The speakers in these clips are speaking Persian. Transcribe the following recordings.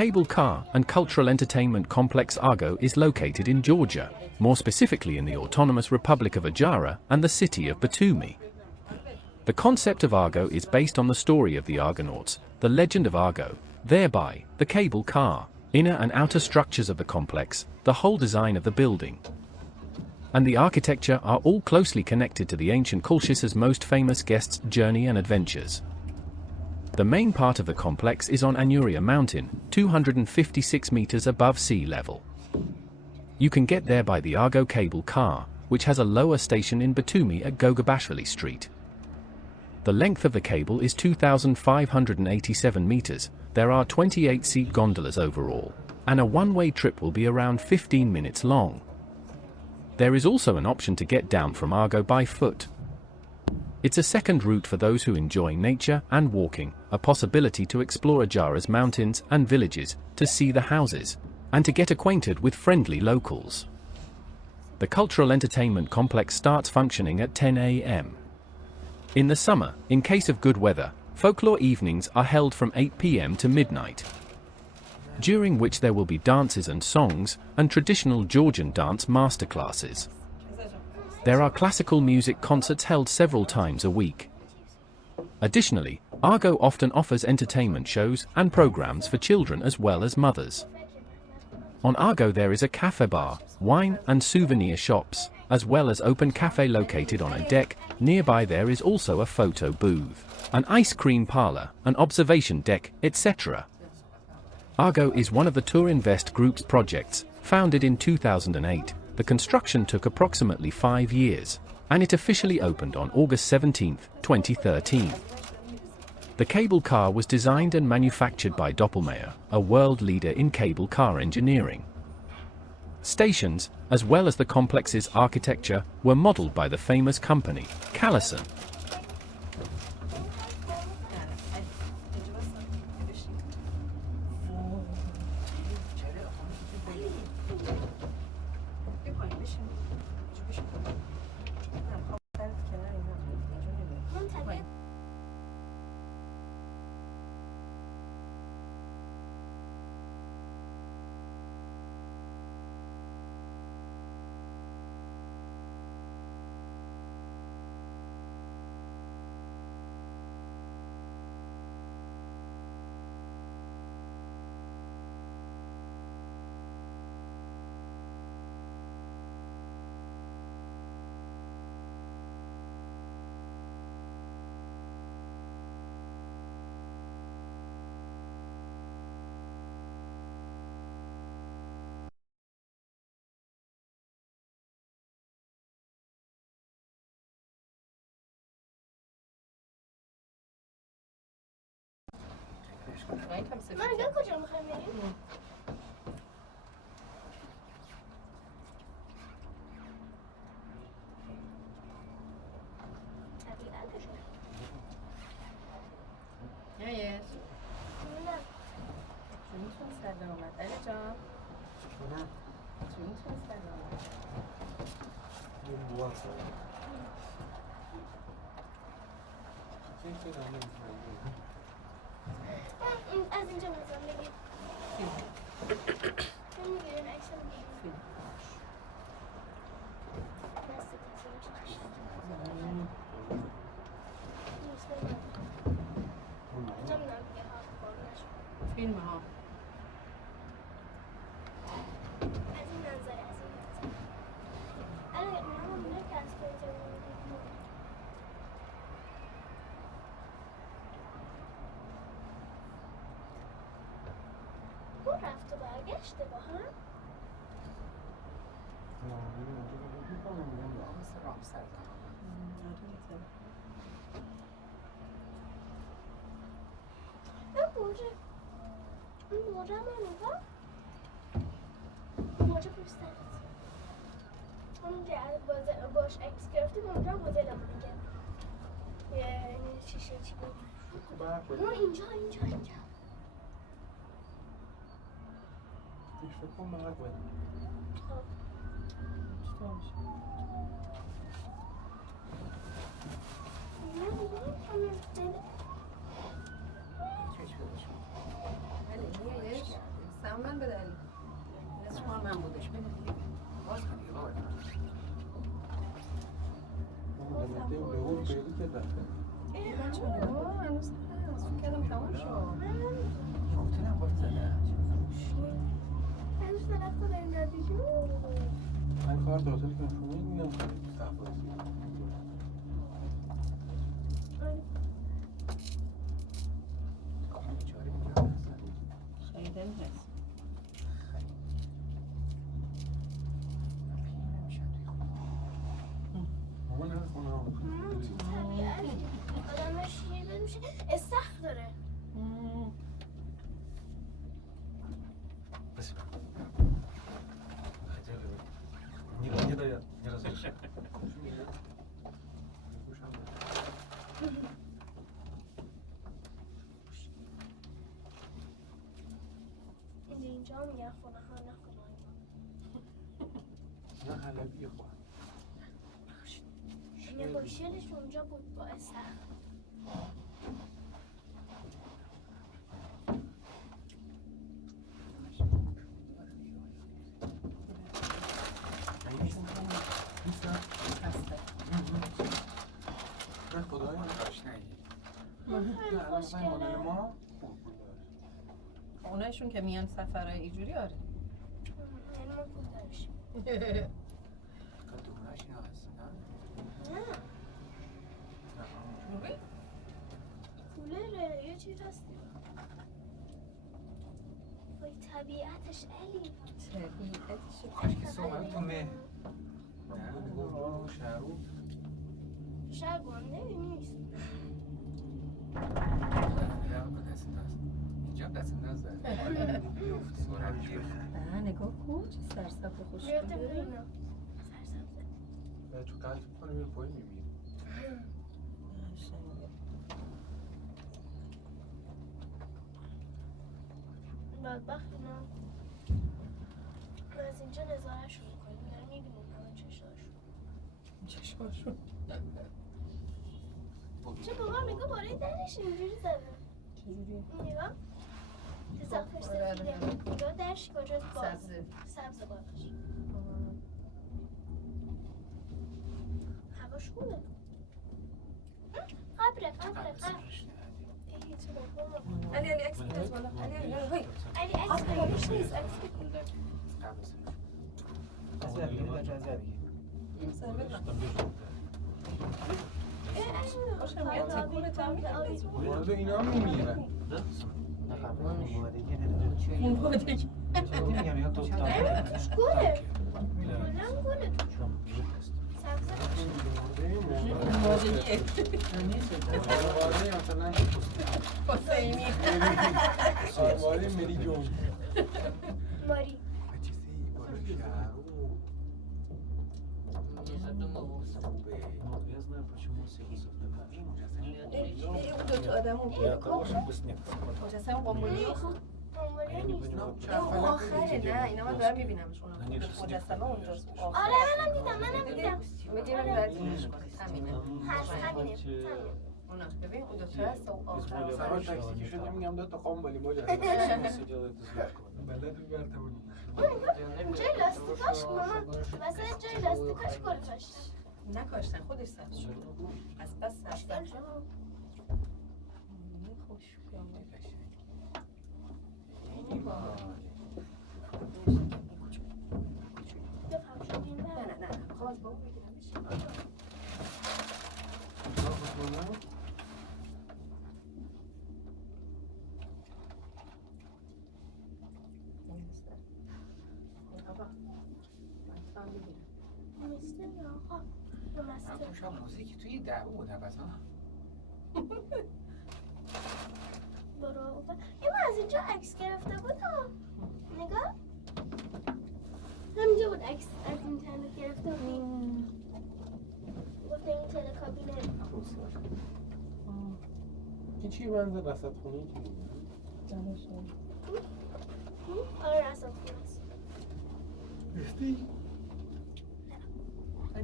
cable car and cultural entertainment complex Argo is located in Georgia, more specifically in the Autonomous Republic of Adjara and the city of Batumi. The concept of Argo is based on the story of the Argonauts, the legend of Argo, thereby, the cable car, inner and outer structures of the complex, the whole design of the building, and the architecture are all closely connected to the ancient Colchis' most famous guests' journey and adventures. The main part of the complex is on Anuria Mountain, 256 meters above sea level. You can get there by the Argo cable car, which has a lower station in Batumi at Gogebashvili Street. The length of the cable is 2,587 meters, there are 28-seat gondolas overall, and a one-way trip will be around 15 minutes long. There is also an option to get down from Argo by foot. It's a second route for those who enjoy nature and walking, a possibility to explore Adjara's mountains and villages, to see the houses, and to get acquainted with friendly locals. The cultural entertainment complex starts functioning at 10 a.m. In the summer, in case of good weather, folklore evenings are held from 8 p.m. to midnight, during which there will be dances and songs, and traditional Georgian dance masterclasses. There are classical music concerts held several times a week. Additionally, Argo often offers entertainment shows and programs for children as well as mothers. On Argo there is a cafe bar, wine and souvenir shops, as well as open cafe located on a deck. Nearby there is also a photo booth, an ice cream parlor, an observation deck, etc. Argo is one of the Tourinvest Group's projects, founded in 2008. The construction took approximately 5 years, and it officially opened on August 17, 2013. The cable car was designed and manufactured by Doppelmayr, a world leader in cable car engineering. Stations, as well as the complex's architecture, were modeled by the famous company, Callison. من دیگه کجا میخوایم بریم؟ Yes. Çün selamet. Alican. Çün selamet. از اینجا مثلا بگیم میگیریم اکشن بگیم فیلم ها از این منظره الان من که از کجا رفت و برگشته با هم این موجه هم نگاه موجه پشت سرت همون که باش عکس گرفتیم اونجا هم مدل هم دیگه یه چیشه چی بود اون اینجا Ich will von Argo. Yes. این بچه ها هنوز هست فکر کردم تمام شد هتل هم باید زدن هنوز طرف داریم ندیشون من کار هتل کنم شما میگم صفاسی بیچاره اینجا هستن خیلی هست مامان هست خونه هم طبیعت آدمش یه داره میشه استخر داره بس nie daje, nie rozumiem. اینجا میگن خونه ها نه خونه نه حلبی خواهد یه باشیلش اونجا بود با استخر نه خدایی آشنایی مادر ما اونایشون که میان سفرهای اینجوری آره یعنی ما پول دارشیم دوناش اینا هستن نه جوری؟ کولره یه چیز هست وای طبیعتش علی طبیعتش کاش که سومن تو مه نه گفتم شهرو شهر گنده نیست دست دست اینجا دست ناز داره سرعت گیر نگاه کن چه سرسبز خوش بیاته ببینم سرسبزه تو قلب میکنه میره پایین میبینی بدبخت اینا ما از اینجا نظارهشون میکنیم یعنی میبینیم همه چشاشون چه بابا میگه بالای درش اینجوری زده چجوری؟ نگاه که ساختش سفیده نگاه درش کجاست باز سبز بالاش هواش خوبه قبره علی عکس بگیر از بالا علی علی عکس بگیرش نیست عکس مورد اینا هم میمیرن اون بودگی توش گله کلم گله سبزه مادگیه مثلا حسینی آرواره مری جون ماری اون دوتا آدم اون مجسم قنبلی اون آخره نه اینا من دارم میبینمش اون مجسمه اونجاست آره منم دیدم میدونم بعدیش همینه همینه اونا ببین اون دوتا هست و آخر سوار تاکسی که شده میگم دو تا قنبلی مجسمه بلد برتمون جای لاستیکاش مامان مثلا جای لاستیکاش گل کاشتن نکاشتن خودش سبز شد از بس سبز شد خوش بفهم شد این نه خواهد با اون بگیرمش شما موزیکی توی دعوا بود بس ها برو این از اینجا عکس گرفته بود ها نگاه همینجا بود عکس از اینترنت گرفته بودی گفته این تلکابینه این چی منظر رسد خونه این چی آره رسد خونه است رستی؟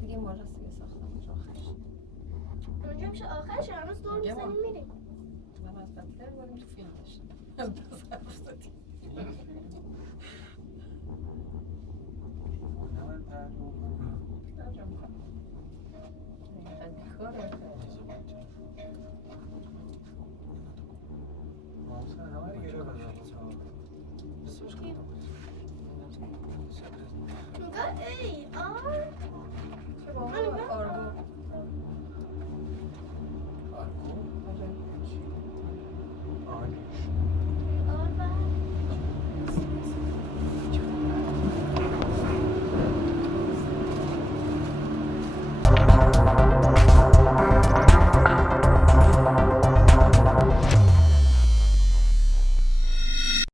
دیگه ما راستی ساختم اونجا آخرش اونجا میشه آخرش هنوز دور میزنیم میریم من از بدتر باریم تو فیلم داشتم از بس افتادیم کاره مامسن همه رو گره بزن Nunca, ey,